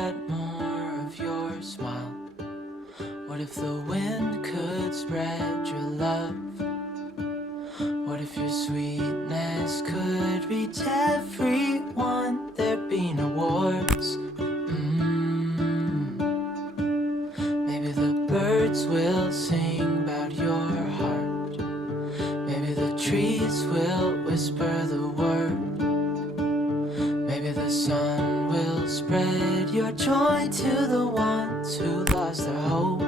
had more of your smile? What if the wind could spread your love? What if your sweetness could reach everyone? There'd be no wars. Maybe the birds will sing about your heart. Maybe the trees will whisper the word. Maybe the sun will spread your joy to the ones who lost their hope.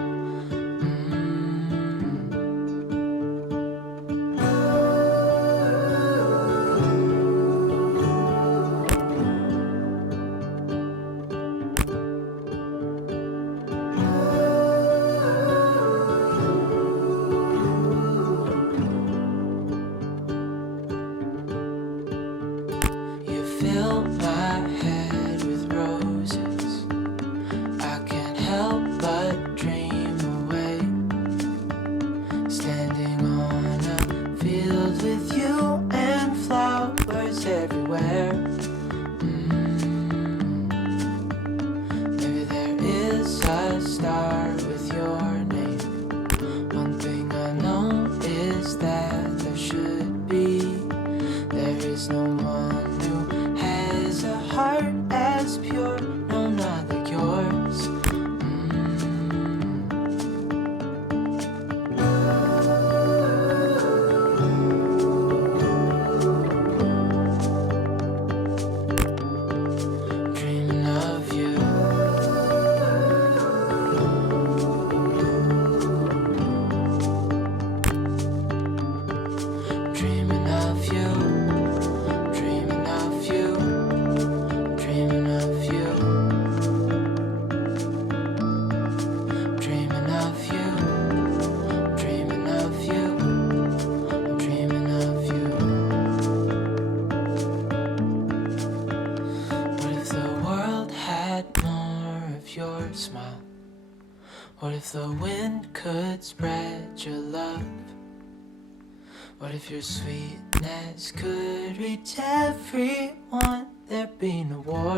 Fill my head with roses. I can't help but dream away. Standing on a field with you and flowers everywhere. Maybe there is a star with your name. One thing I know is that there should be. There is no one a heart as pure, no, not like yours. Dreaming of you. Dreaming of you. Dreaming of you. Dreaming of you. Dreaming of you. Dreaming of you. I'm dreaming of you. What if the world had more of your smile? What if the wind could spread your love? What if your sweetness could reach everyone? There'd be no war.